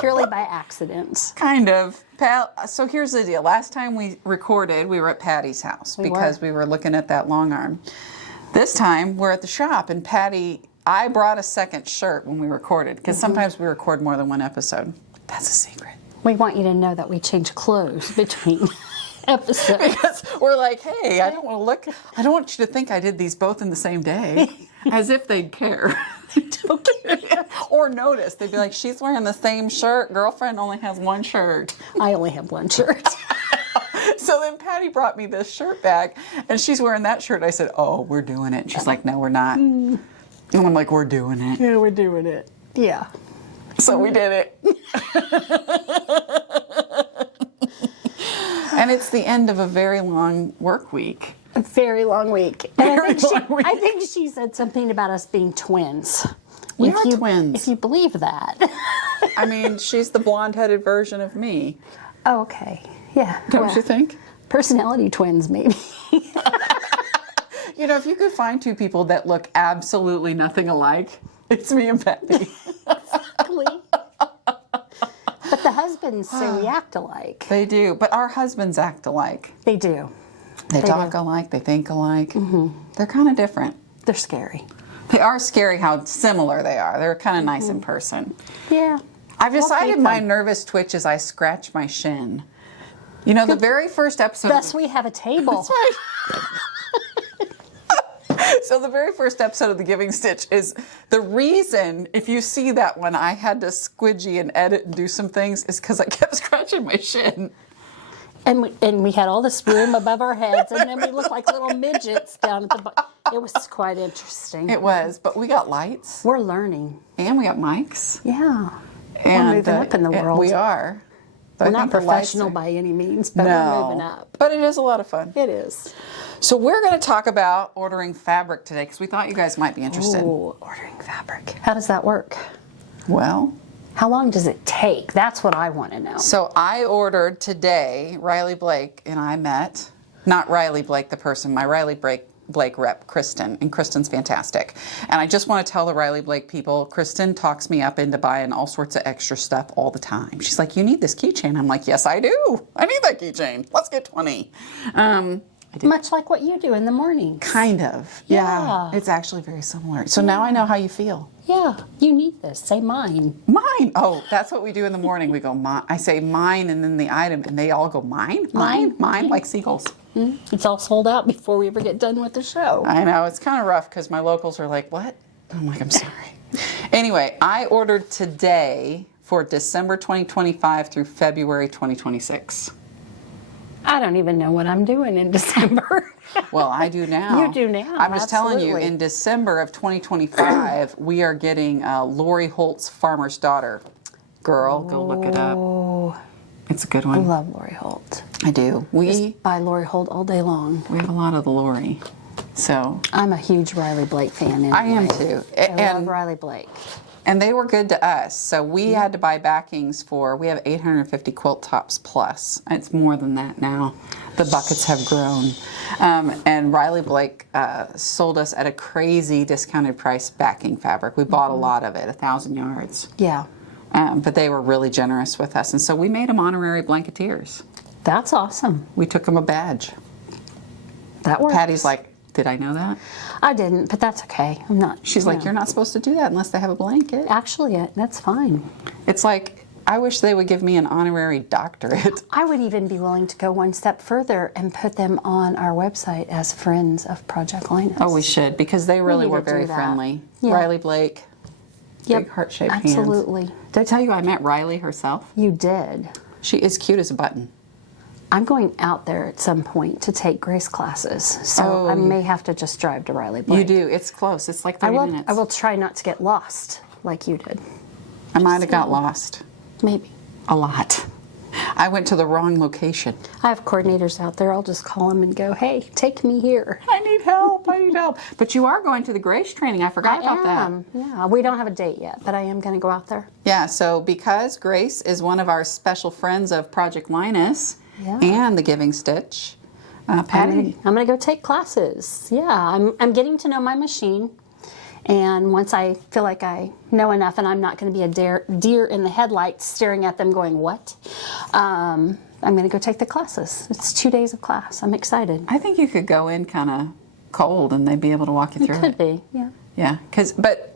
Purely by accident. Kind of. So here's the deal. Last time we recorded, we were at Patty's house because we were looking at that long arm. This time, we're at the shop, and I brought a second shirt when we recorded, because sometimes we record more than one episode. That's a secret. We want you to know that we change clothes between episodes. Because we're like, hey, I don't want you to think I did these both in the same day. As if they'd care. Or notice. They'd be like, she's wearing the same shirt. Girlfriend only has one shirt. I only have one shirt. So then Patty brought me this shirt back, and she's wearing that shirt. I said, oh, we're doing it. And she's like, no, we're not. And I'm like, we're doing it. Yeah, we're doing it. Yeah. So we did it. And it's the end of a very long work week. A very long week. And I think she said something about us being twins. We are twins. If you believe that. I mean, she's the blonde-headed version of me. Oh, okay. Yeah. Don't you think? Personality twins, maybe. You know, if you could find two people that look absolutely nothing alike, it's me and Patty. Exactly. But the husbands say we act alike. They do, but our husbands act alike. They do. They talk alike, they think alike. Mm-hmm. They're kind of different. They're scary. They are scary how similar they are. They're kind of nice in person. Yeah. I've decided my nervous twitch is I scratch my shin. You know, the very first episode... Thus we have a table. That's right. So the very first episode of The Giving Stitch is the reason, if you see that one, I had to squidgy and edit and do some things, is because I kept scratching my shin. And we had all this room above our heads, and then we looked like little midgets down at the bottom. It was quite interesting. It was, but we got lights. We're learning. And we got mics. Yeah. And, we're moving up in the world. We are. We're not professional by any means, but we're moving up. But it is a lot of fun. It is. So we're going to talk about ordering fabric today, because we thought you guys might be interested. Oh, ordering fabric. How does that work? Well... How long does it take? That's what I want to know. So I ordered today, Riley Blake and I met, not Riley Blake the person, my Riley Blake rep, Kristen, and Kristen's fantastic. And I just want to tell the Riley Blake people, Kristen talks me up into buying all sorts of extra stuff all the time. She's like, you need this keychain. I'm like, yes, I do. I need that keychain. Let's get 20. Much like what you do in the morning. Kind of. Yeah. It's actually very similar. So now I know how you feel. Yeah, you need this. Say mine. Mine. Oh, that's what we do in the morning. We go, mine. I say mine and then the item, and they all go, mine, mine, mine, like seagulls. It's all sold out before we ever get done with the show. I know. It's kind of rough because my locals are like, what? I'm like, I'm sorry. Anyway, I ordered today for December 2025 through February 2026. I don't even know what I'm doing in December. Well, I do now. You do now. I'm just telling you, in December of 2025, we are getting Lori Holt's Farmer's Daughter. Girl, go look it up. It's a good one. I love Lori Holt. I do. We buy Lori Holt all day long. We have a lot of the Lori. So I'm a huge Riley Blake fan. Anyway. I am too. I love Riley Blake. And they were good to us. So we had to buy backings we have 850 quilt tops plus. It's more than that now. The buckets have grown. And Riley Blake sold us at a crazy discounted price backing fabric. We bought a lot of it, 1,000 yards. Yeah. But they were really generous with us. And so we made them honorary blanketeers. That's awesome. We took them a badge. That works. Patty's like, did I know that? I didn't, but that's okay. I'm not. She's like, you're not supposed to do that unless they have a blanket. Actually, that's fine. It's like, I wish they would give me an honorary doctorate. I would even be willing to go one step further and put them on our website as friends of Project Linus. Oh, we should, because they really were very friendly. Yeah. Riley Blake, big heart-shaped hands. Absolutely. Did I tell you I met Riley herself? You did. She is cute as a button. I'm going out there at some point to take Grace classes, so I may have to just drive to Riley Blake. You do. It's close. It's like 30 minutes. I will try not to get lost like you did. I might have got lost. Maybe. A lot. I went to the wrong location. I have coordinators out there. I'll just call them and go, hey, take me here. I need help. I need help. But you are going to the Grace training. I forgot about that. Yeah, we don't have a date yet, but I am going to go out there. Yeah, so because Grace is one of our special friends of Project Linus and the Giving Stitch, Patty. I'm going to go take classes. Yeah, I'm getting to know my machine. And once I feel like I know enough and I'm not going to be a deer in the headlights staring at them going, what? I'm going to go take the classes. It's 2 days of class. I'm excited. I think you could go in kind of cold and they'd be able to walk you through it. Could be, yeah. Yeah, but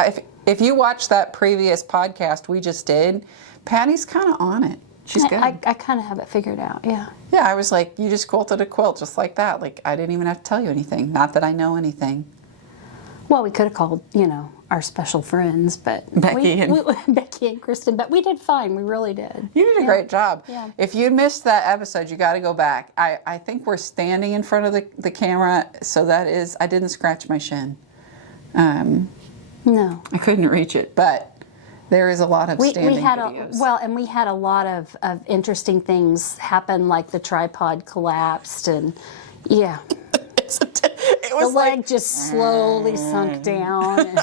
if you watch that previous podcast we just did, Patty's kind of on it. She's good. I kind of have it figured out, yeah. Yeah, I was like, you just quilted a quilt just like that. Like, I didn't even have to tell you anything. Not that I know anything. Well, we could have called, our special friends, but Becky and Kristen, but we did fine. We really did. You did a great job. Yeah. If you missed that episode, you got to go back. I think we're standing in front of the camera, so that is, I didn't scratch my shin. No. I couldn't reach it, but there is a lot of standing we had videos. and we had a lot of interesting things happen, like the tripod collapsed, and yeah. It was The leg just slowly sunk down. And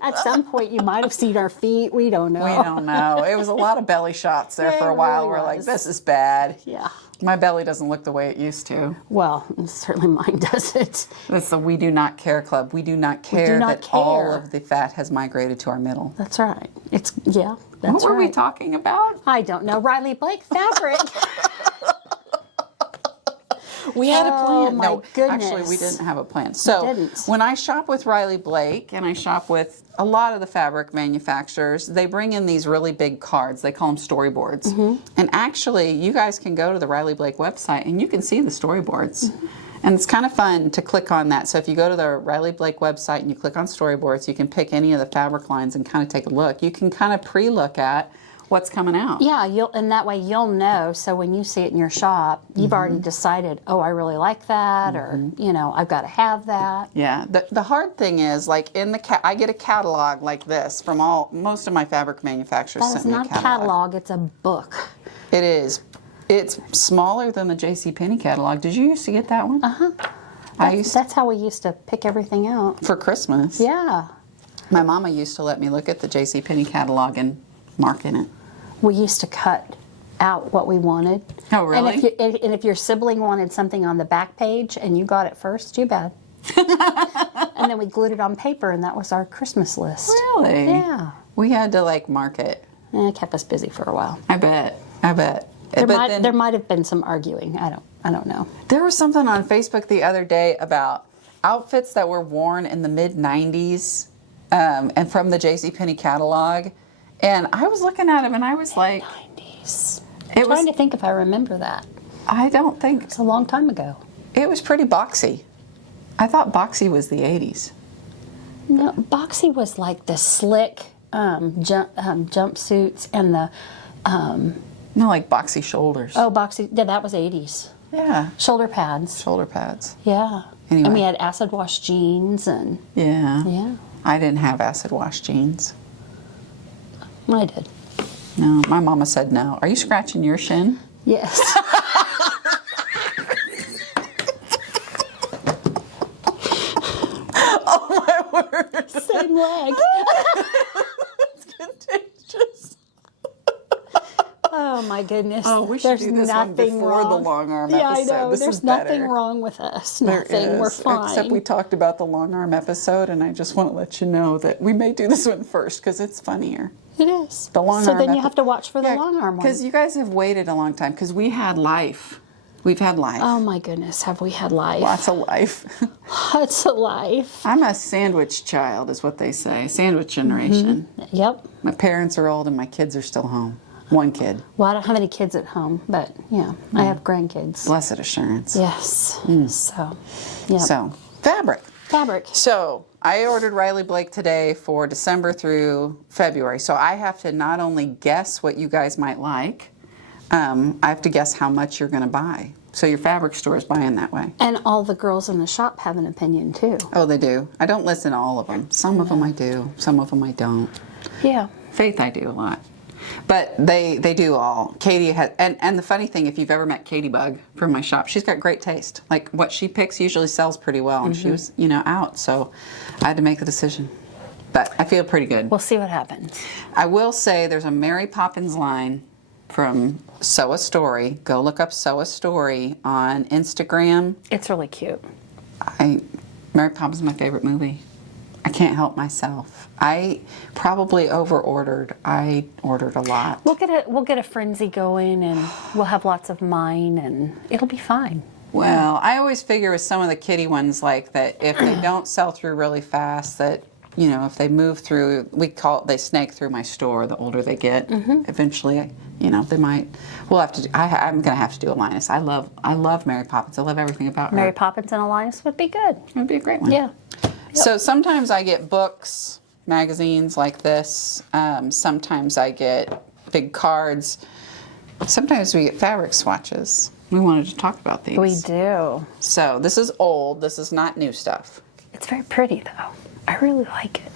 at some point, you might have seen our feet. We don't know. We don't know. It was a lot of belly shots there for a while. really We're like, was. this is bad. Yeah. My belly doesn't look the way it used to. Well, certainly mine doesn't. It's the We Do Not Care Club. We do not care not that all care. of the fat has migrated to our middle. That's right. That's What were right. we talking about? I don't know. Riley Blake fabric. We had a plan. Oh, my No, goodness. actually, we didn't have a plan. So didn't. when I shop with Riley Blake and I shop with a lot of the fabric manufacturers, they bring in these really big cards. They call them storyboards. Mm-hmm. And actually, you guys can go to the Riley Blake website and you can see the storyboards. Mm-hmm. And it's kind of fun to click on that. So if you go to the Riley Blake website and you click on storyboards, you can pick any of the fabric lines and kind of take a look. You can kind of pre-look at what's coming out. Yeah, and that way you'll know. So when you see it in your shop, you've already decided, oh, I really like that, or I've got to have that. Yeah. The hard thing is, like in I get a catalog like this from most of my fabric manufacturers. That is sent me not a catalog; it's a book. It is. It's smaller than the JCPenney catalog. Did you used to get that one? That's how we used to pick everything out. For Christmas. Yeah. My mama used to let me look at the JCPenney catalog and mark in it. We used to cut out what we wanted. Oh, really? And if your sibling wanted something on the back page and you got it first, too bad. And then we glued it on paper, and that was our Christmas list. Really? Yeah. We had to mark it. And it kept us busy for a while. I bet. There might have been some arguing. I don't know. There was something on Facebook the other day about outfits that were worn in the mid 90s and from the JCPenney catalog. And I was looking at them and I was like, 90s. I'm trying to think if I remember that. I don't think. It's a long time ago. It was pretty boxy. I thought boxy was the 80s. No, boxy was like the slick jumpsuits and the... No, like boxy shoulders. Oh, boxy. Yeah, that was 80s. Yeah. Shoulder pads. Shoulder pads. Yeah. Anyway. And we had acid wash jeans and... Yeah. Yeah. I didn't have acid wash jeans. I did. No, my mama said no. Are you scratching your shin? Yes. Oh my word. Same leg. It's contagious. Oh my goodness. Oh, we should There's do this one nothing before wrong. the long arm Yeah, episode. I know. This There's is nothing better. wrong with us. There Nothing. We're is, fine. except we talked about the long arm episode, and I just want to let you know that we may do this one first because it's funnier. It is. The long so arm then you have to watch for the long arm one. Because you guys have waited a long time because we had life. We've had life. Oh my goodness, have we had life? Lots of life. Lots of life. I'm a sandwich child, is what they say. Sandwich generation. Yep. My parents are old and my kids are still home. One kid. Well, I don't have any kids at home, but yeah, I have grandkids. Blessed assurance. Yes. So, yeah. So, fabric. Fabric. So, I ordered Riley Blake today for December through February. So, I have to not only guess what you guys might like, I have to guess how much you're going to buy. So, your fabric store is buying that way. And all the girls in the shop have an opinion too. Oh, they do. I don't listen to all of them. Some of them I do. Some of them I don't. Yeah. Faith I do a lot. But they do all. Katie has, and the funny thing, if you've ever met Katie Bug from my shop, she's got great taste. Like what she picks usually sells pretty well, and she was, out, so I had to make the decision. But I feel pretty good. We'll see what happens. I will say there's a Mary Poppins line from Sew a Story. Go look up Sew a Story on Instagram. It's really cute. Mary Poppins is my favorite movie. I can't help myself. I probably over-ordered. I ordered a lot. We'll get a frenzy going, and we'll have lots of mine, and it'll be fine. Well, I always figure with some of the kitty ones like that, if they don't sell through really fast, that, you know, if they move through, they snake through my store. The older they get, eventually, you know, they might. We'll have to. I'm going to have to do a Linus. I love Mary Poppins. I love everything about her. Mary Poppins and a Linus would be good. It would be a great one. Yeah. So sometimes I get books, magazines like this. Sometimes I get big cards. Sometimes we get fabric swatches. We wanted to talk about these. We do. So this is old. This is not new stuff. It's very pretty, though. I really like it.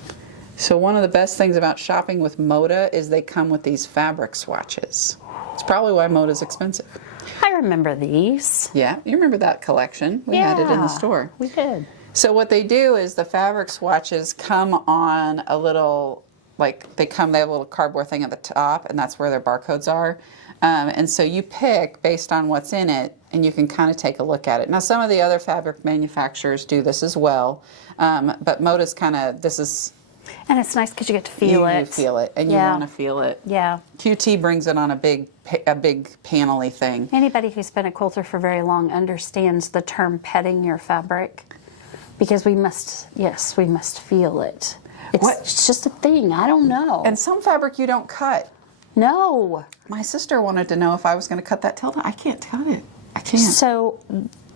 So one of the best things about shopping with Moda is they come with these fabric swatches. It's probably why Moda's expensive. I remember these. Yeah, you remember that collection? We had it in the store. We did. So what they do is the fabric swatches come on a little, they have a little cardboard thing at the top, and that's where their barcodes are. And so you pick based on what's in it, and you can kind of take a look at it. Now, some of the other fabric manufacturers do this as well, but Moda's this is... And it's nice because you get to feel it. You feel it, and you want to feel it. Yeah. QT brings it on a big panel-y thing. Anybody who's been a quilter for very long understands the term petting your fabric, because we must feel it. It's just a thing. I don't know. And some fabric you don't cut. No. My sister wanted to know if I was going to cut that. Tell her I can't cut it. I can't. So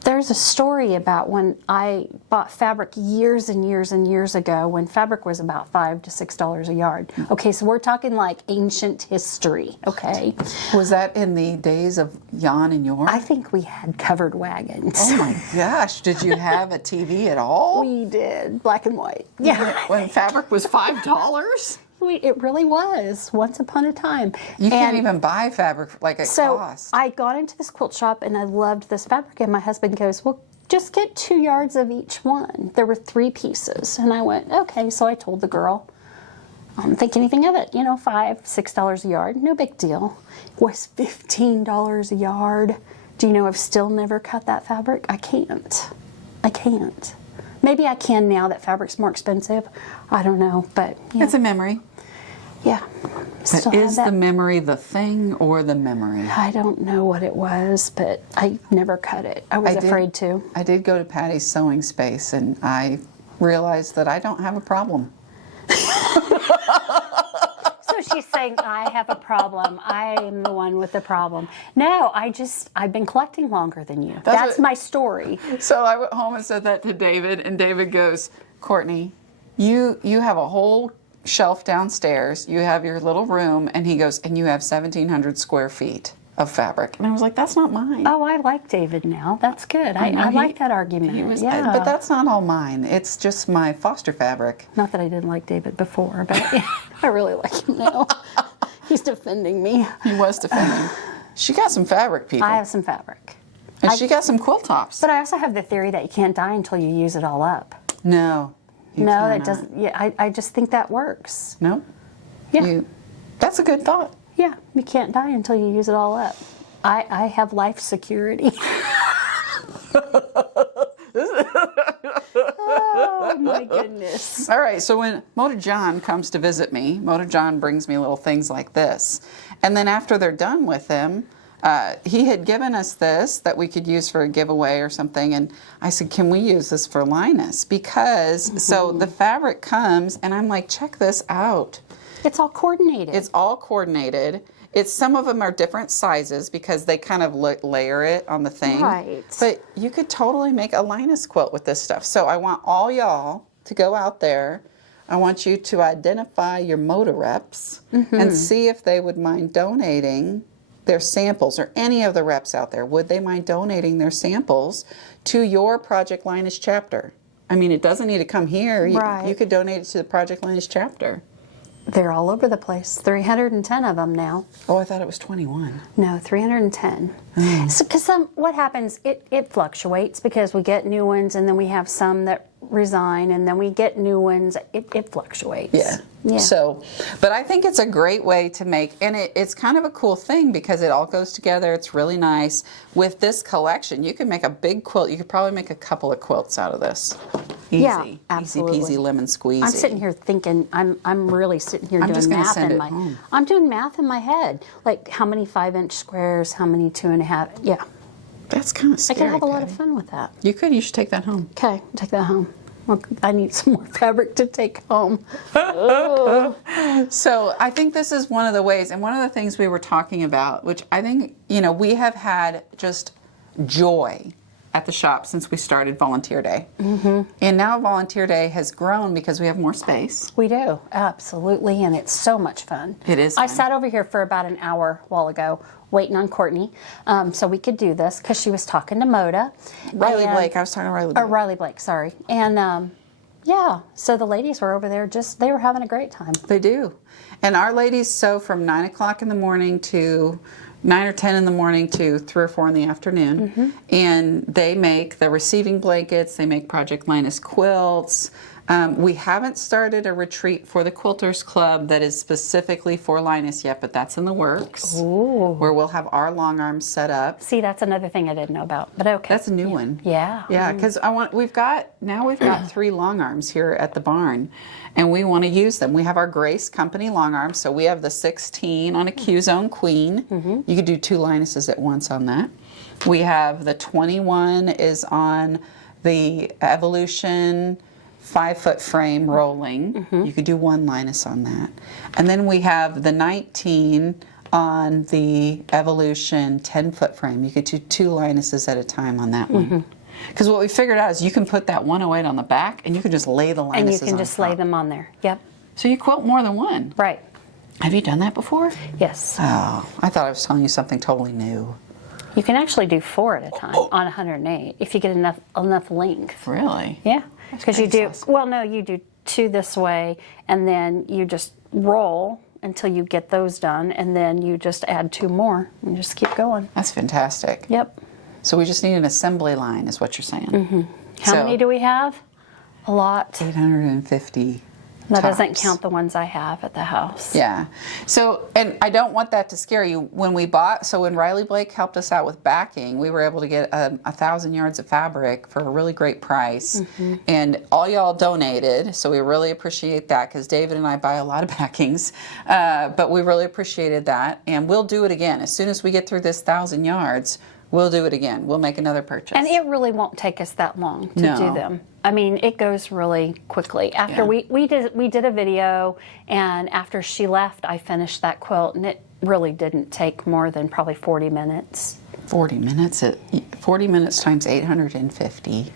there's a story about when I bought fabric years and years and years ago, when fabric was about $5 to $6 a yard. Okay, so we're talking like ancient history. Okay. Was that in the days of Jan and Yorn? I think we had covered wagons. Oh my gosh! Did you have a TV at all? We did, black and white. Yeah. When fabric was $5. It really was, once upon a time. You can't even buy fabric like it costs. So I got into this quilt shop and I loved this fabric, and my husband goes, well, just get 2 yards of each one. There were 3 pieces. And I went, okay. So I told the girl, I don't think anything of it. You know, $5, $6 a yard, no big deal. It was $15 a yard. Do you know I've still never cut that fabric? I can't. Maybe I can now that fabric's more expensive. I don't know, but yeah. It's a memory. Yeah. But is the memory the thing or the memory? I don't know what it was, but I never cut it. I was afraid to. I did go to Patty's sewing space, and I realized that I don't have a problem. So she's saying, I have a problem. I am the one with the problem. No, I've been collecting longer than you. That's my story. So I went home and said that to David, and David goes, Kourtney, you have a whole shelf downstairs, you have your little room, and he goes, and you have 1,700 square feet of fabric. And I was like, that's not mine. Oh, I like David now. That's good. I like that argument. Yeah. But that's not all mine. It's just my foster fabric. Not that I didn't like David before, but I really like him now. He's defending me. He was defending. She got some fabric, people. I have some fabric. And she got some quilt tops. But I also have the theory that you can't dye until you use it all up. No. No, that doesn't. Yeah, I just think that works. No? Yeah. That's a good thought. Yeah, you can't die until you use it all up. I have life security. Oh, my goodness. All right, so when Moda John comes to visit me, Moda John brings me little things like this. And then after they're done with him, he had given us this that we could use for a giveaway or something, and I said, can we use this for Linus? Because, so the fabric comes, and I'm like, check this out. It's all coordinated. It's all coordinated. Some of them are different sizes because they kind of layer it on the thing. Right. But you could totally make a Linus quilt with this stuff. So I want all y'all to go out there. I want you to identify your Moda reps and see if they would mind donating their samples, or any of the reps out there. Would they mind donating their samples to your Project Linus chapter? I mean, it doesn't need to come here. Right. You could donate it to the Project Linus chapter. They're all over the place. 310 of them now. Oh, I thought it was 21. No, 310. So, because what happens, it fluctuates because we get new ones, and then we have some that resign, and then we get new ones. It fluctuates. Yeah. So, but I think it's a great way to make, and it's kind of a cool thing because it all goes together. It's really nice. With this collection, you can make a big quilt. You could probably make a couple of quilts out of this. Easy. Yeah, absolutely. Easy peasy lemon squeezy. I'm sitting here thinking, I'm really sitting here just doing gonna math send in it my, home. I'm doing math in my head. Like how many 5-inch squares, how many 2.5, yeah. That's kind of I scary. can have a lot of Patty. fun with that. You could. You should take that home. Okay, take that home. Well, I need some more fabric to take home. So I think this is one of the ways, and one of the things we were talking about, which I think, we have had just joy at the shop since we started Volunteer Day. Mm-hmm. And now Volunteer Day has grown because we have more space. We do, absolutely, and it's so much fun. It is I fun. sat over here for about an hour a while ago waiting on Kourtney so we could do this because she was talking to Moda. Riley And- Blake. I was talking to Riley Blake. Or Riley Blake, sorry. And yeah, so the ladies were over there they were having a great time. They do. And our ladies sew from 9 o'clock in the morning to 9 or 10 in the morning to 3 or 4 in the afternoon. Mm-hmm. And they make the receiving blankets, they make Project Linus quilts. We haven't started a retreat for the Quilters Club that is specifically for Linus yet, but that's in the works. Ooh. Where we'll have our long arms set up. See, that's another thing I didn't know about, but okay. That's a new one. Yeah. Yeah, because we've got 3 long arms here at the barn, and we want to use them. We have our Grace Company long arms, so we have the 16 on a Q-Zone Queen. Mm-hmm. You could do 2 Linuses at once on that. We have the 21 is on the Evolution 5-foot frame rolling. Mm-hmm. You could do 1 Linus on that. And then we have the 19 on the Evolution 10-foot frame. You could do 2 Linuses at a time on that one. Because what we figured out is you can put that 108 on the back and you can just lay the Linuses on And you can just lay top. them on there. Yep. So you quilt more than one. Right. Have you done that before? Yes. Oh, I thought I was telling you something totally new. You can actually do 4 at a time on 108 if you get enough length. Really? Yeah. Because you do, awesome. well, no, you do 2 this way, and then you just roll until you get those done, and then you just add 2 more and just keep going. That's fantastic. Yep. So we just need an assembly line is what you're saying. How many do we have? A lot. 850. That doesn't tops. count the ones I have at the house. Yeah. So, and I don't want that to scare you. When Riley Blake helped us out with backing, we were able to get 1,000 yards of fabric for a really great price. And all y'all donated, so we really appreciate that because David and I buy a lot of backings. But we really appreciated that. And we'll do it again. As soon as we get through this 1,000 yards, we'll do it again. We'll make another purchase. And it really won't take us that long to No. do them. I mean, it goes really quickly. After we did a video, and after she left, I finished that quilt, and it really didn't take more than probably 40 minutes. 40 minutes. 40 minutes times 850.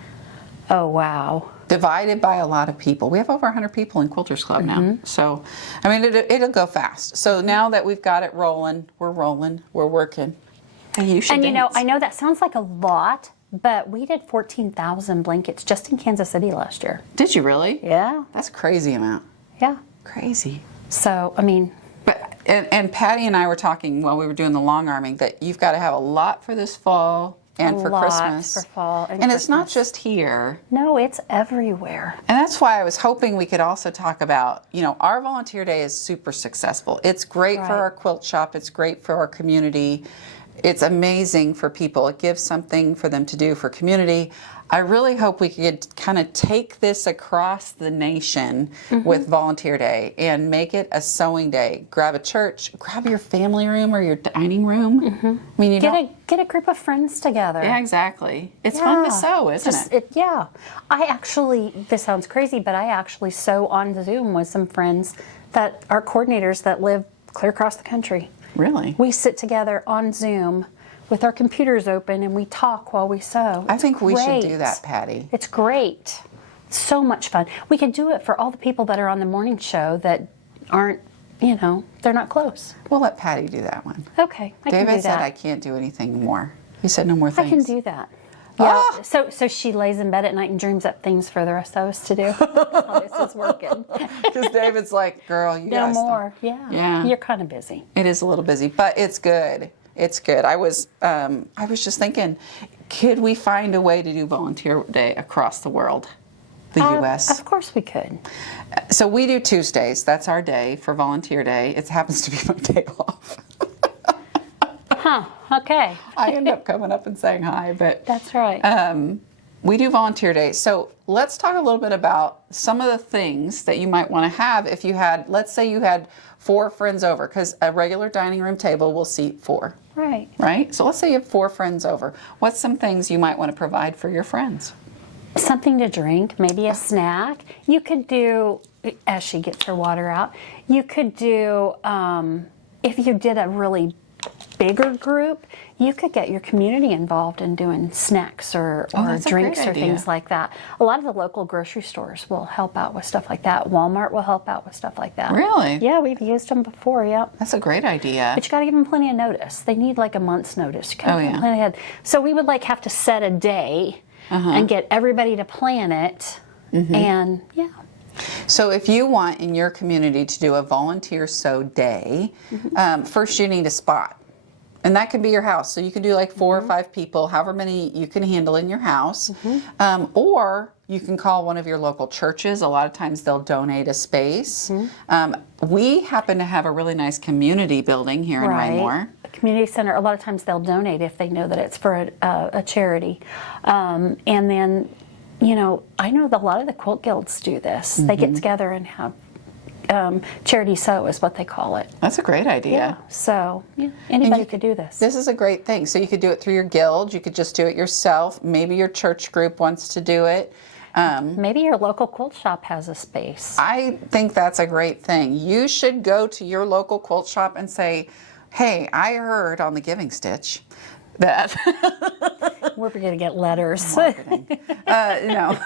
Oh, wow. Divided by a lot of people. We have over 100 people in Quilters Club now. So, I mean, it'll go fast. So now that we've got it rolling, we're working. Hey, you should And you know, dance. I know that sounds like a lot, but we did 14,000 blankets just in Kansas City last year. Did you really? Yeah. That's a crazy amount. Yeah. Crazy. So, I mean, But and Patty and I were talking while we were doing the long arming that you've got to have a lot for this fall and A for lot Christmas. for fall and it's not Christmas. just here. no, it's everywhere. And that's why I was hoping we could also talk about, our Volunteer Day is super successful. It's great for Right. our quilt shop. It's great for our community. It's amazing for people. It gives something for them to do for community. I really hope we could kind of take this across the nation with Volunteer Day and make it a sewing day. Grab a church, grab your family room or your dining room. I mean, Get a group of friends together. yeah, exactly. It's fun to Yeah. sew, isn't it? Yeah. This sounds crazy, but I actually sew on Zoom with some friends that are coordinators that live clear across the country. Really? We sit together on Zoom with our computers open and we talk while we sew. I It's think we should do great. that, Patty. It's great. It's so much fun. We can do it for all the people that are on the morning show that aren't, they're not close. We'll let Patty do that one. Okay, I can do David said that. I can't do anything more. He said no more I things. can do that. Yeah. Ah! So she lays in bed at night and dreams up things for the rest of us to do. That's how this is working. Because David's like, girl, you No gotta stop." more. Yeah. Yeah. You're kind of busy. It is a little busy, but it's good. It's good. I was just thinking, could we find a way to do Volunteer Day across the world, the U.S.? Of course we could. So we do Tuesdays. That's our day for Volunteer Day. It happens to be my day off. Huh. Okay. I end up coming up and saying hi, but That's right. we do volunteer days. So let's talk a little bit about some of the things that you might want to have if you had, let's say you had 4 friends over, because a regular dining room table will seat 4. Right. Right? So let's say you have 4 friends over. What's some things you might want to provide for your friends? Something to drink, maybe a snack. You could do, as she gets her water out, you could do, if you did a really bigger group, you could get your community involved in doing snacks or that's a great drinks or idea. things like that. A lot of the local grocery stores will help out with stuff like that. Walmart will help out with stuff like that. Really? Yeah, we've used them before, yeah. That's a great idea. But you got to give them plenty of notice. They need like a month's notice. You gotta Oh, give them yeah. plenty ahead. So we would like have to set a day and get everybody to plan it. And yeah. So if you want in your community to do a volunteer sew day, first you need a spot. And that could be your house. So you can do like 4 or 5 people, however many you can handle in your house. Or you can call one of your local churches. A lot of times they'll donate a space. We happen to have a really nice community building here in Raymore. A community center, a lot of times they'll donate if they know that it's for a charity. And then, you know, I know that a lot of the quilt guilds do this. They get together and have charity sew is what they call it. That's a great idea. Yeah. So yeah, anybody could do this. This is a great thing. So you could do it through your guild. You could just do it yourself. Maybe your church group wants to do it. Maybe your local quilt shop has a space. I think that's a great thing. You should go to your local quilt shop and say, hey, I heard on the Giving Stitch that We're going to get letters. marketing. No.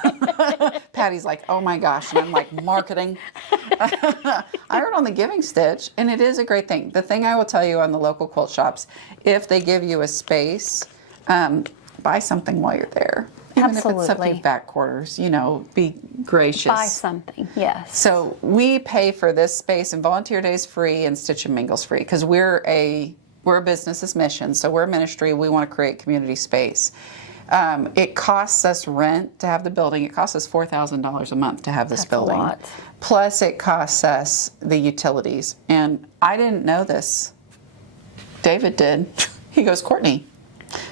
Patty's like, oh my gosh. And I'm like, marketing. I heard on the Giving Stitch, and it is a great thing. The thing I will tell you on the local quilt shops, if they give you a space, buy something while you're there. Even if it's up to Absolutely. your back quarters, you know, be gracious. Buy something, yes. So we pay for this space, and Volunteer Day is free and Stitch and Mingle's free because we're a business as mission, so we're a ministry. We want to create community space. It costs us rent to have the building. It costs us $4,000 a month to have this That's building. a lot. Plus, it costs us the utilities. And I didn't know this. David did. He goes, Kourtney,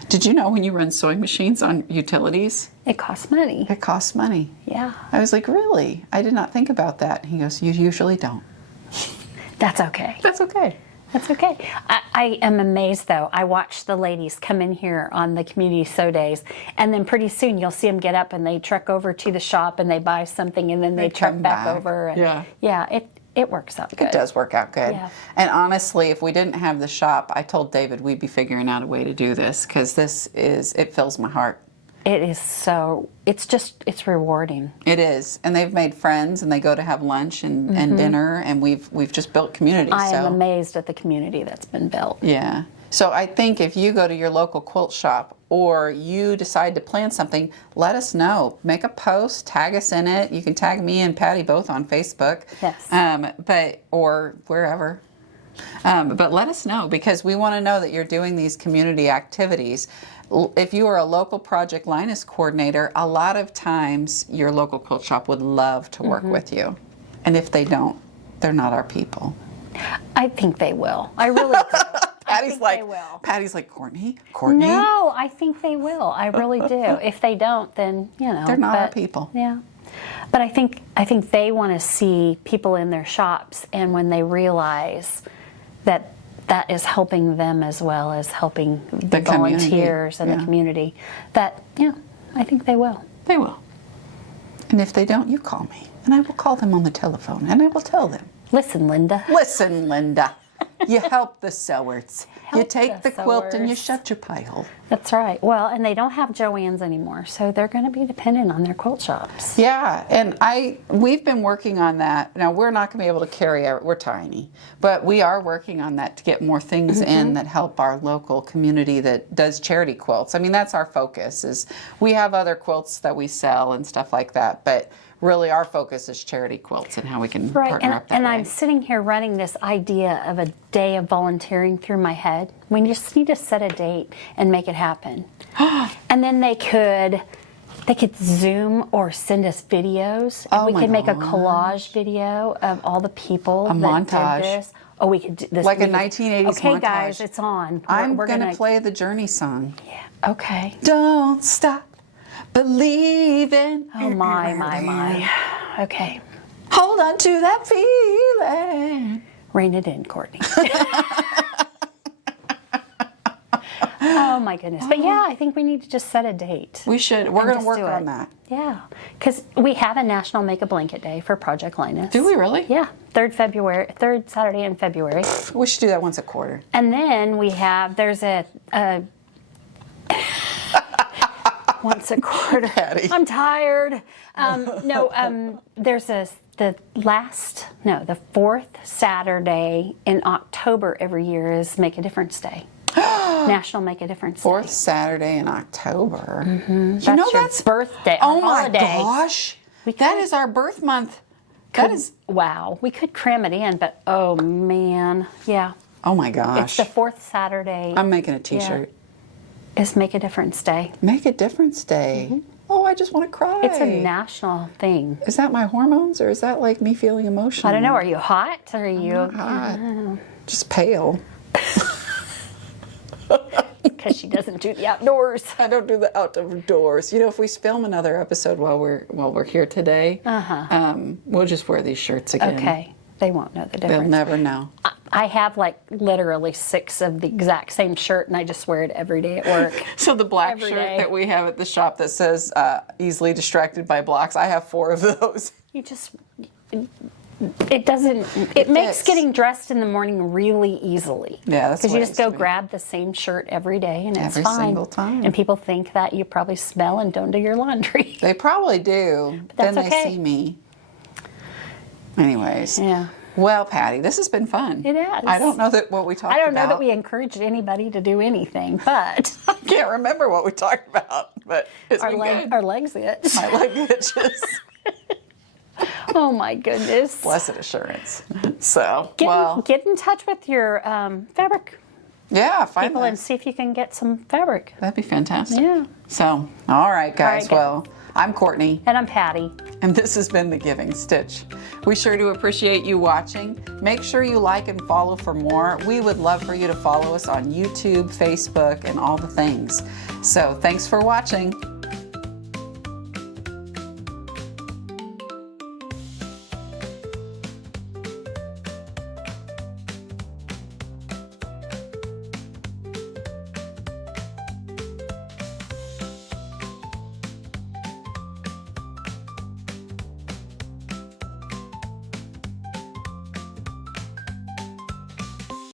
did you know when you run sewing machines on utilities, It costs money. it costs money? Yeah. I was like, really? I did not think about that. He goes, you usually don't. That's okay. That's okay. That's okay. I am amazed, though. I watch the ladies come in here on the community sew days, and then pretty soon you'll see them get up and they truck over to the shop and they buy something, and then they truck come back back. over. And yeah, it works out good. It does work out good. Yeah. And honestly, if we didn't have the shop, I told David we'd be figuring out a way to do this because it fills my heart. It is so, it's rewarding. It is. And they've made friends and they go to have lunch and dinner, and we've just built community. I am amazed at the community that's been built. Yeah. So I think if you go to your local quilt shop or you decide to plan something, let us know. Make a post, tag us in it. You can tag me and Patty both on Facebook. Yes. Or wherever. But let us know because we want to know that you're doing these community activities. If you are a local Project Linus coordinator, a lot of times your local quilt shop would love to work with you. And if they don't, they're not our people. I think they will. I really do. Patty's they will. Patty's like, Kourtney? No, I think they will. I really do. If they don't, then, you know. They're not our people. Yeah. But I think they want to see people in their shops, and when they realize that that is helping them as well as helping the volunteers and the community, that, yeah, I think they will. They will. And if they don't, you call me. And I will call them on the telephone, and I will tell them. Listen, Linda. Listen, Linda. You help the sewers. You Help take the the quilt and you sewers. shut your pie hole. That's right. Well, and they don't have Joann's anymore, so they're going to be dependent on their quilt shops. Yeah, and we've been working on that. Now, we're not going to be able to carry we're tiny, but we are working on that to get more things in that help our local community that does charity quilts. I mean, that's our focus. Is we have other quilts that we sell and stuff like that, but really our focus is charity quilts and how we can partner up that and way. I'm sitting here running this idea of a day of volunteering through my head. We just need to set a date and make it happen. And then they could Zoom or send us videos. And we could make a collage video of all the people that montage. did this. Oh, we could do this. Like a 1980s okay, montage. guys, it's on. I'm We're going to play the Journey song. Yeah, okay. Don't stop Believe in. Oh, my. Okay. Hold on to that feeling. Rein it in, Kourtney. Oh, my goodness. But yeah, I think we need to just set a date. We should. We're going to work on that. Yeah. Because we have a National Make a Blanket Day for Project Linus. Do we really? Yeah. Third Saturday in February. We should do that once a quarter. And then we have, there's a once a quarter. Patty. I'm tired. There's the fourth Saturday in October every year is Make a Difference Day. National Make a Difference Day. Fourth Saturday in October. Mm-hmm. That's birthday. Oh my gosh. That is our birth month. Wow. We could cram it in, but oh man. Yeah. Oh my gosh. It's the fourth Saturday. I'm making a t-shirt. Yeah. It's Make a Difference Day. Make a Difference Day. Mm-hmm. Oh, I just want to cry. It's a national thing. Is that my hormones or is that like me feeling emotional? I don't know. Are you hot? Or are you I'm not hot. Just pale. Because she doesn't do the outdoors. I don't do the outdoors. You know, if we film another episode while we're here today, we'll just wear these shirts again. Okay. They won't know the difference. They'll never know. I have like literally 6 of the exact same shirt, and I just wear it every day at work. So the black shirt that we have at the shop that says easily distracted by blocks, I have 4 of those. You just, it makes getting dressed in the morning really easily. Yeah, that's because you just go grab the same shirt every day, and it's fine. Every single time. And people think that you probably smell and don't do your laundry. They probably do. But that's then okay. They see me. Anyways. Yeah. Well, Patty, this has been fun. It has. I don't know that what we talked about. I don't know that we encouraged anybody to do anything, but I can't remember what we talked about, but it's been good. Our legs itch. My leg itches. Oh my goodness. Blessed assurance. So, get in touch with your fabric find people and see if you can get some fabric. That'd be fantastic. Yeah. So, all right, guys. Well, I'm Kourtney. And I'm Patty. And this has been The Giving Stitch. We sure do appreciate you watching. Make sure you like and follow for more. We would love for you to follow us on YouTube, Facebook, and all the things. So, thanks for watching.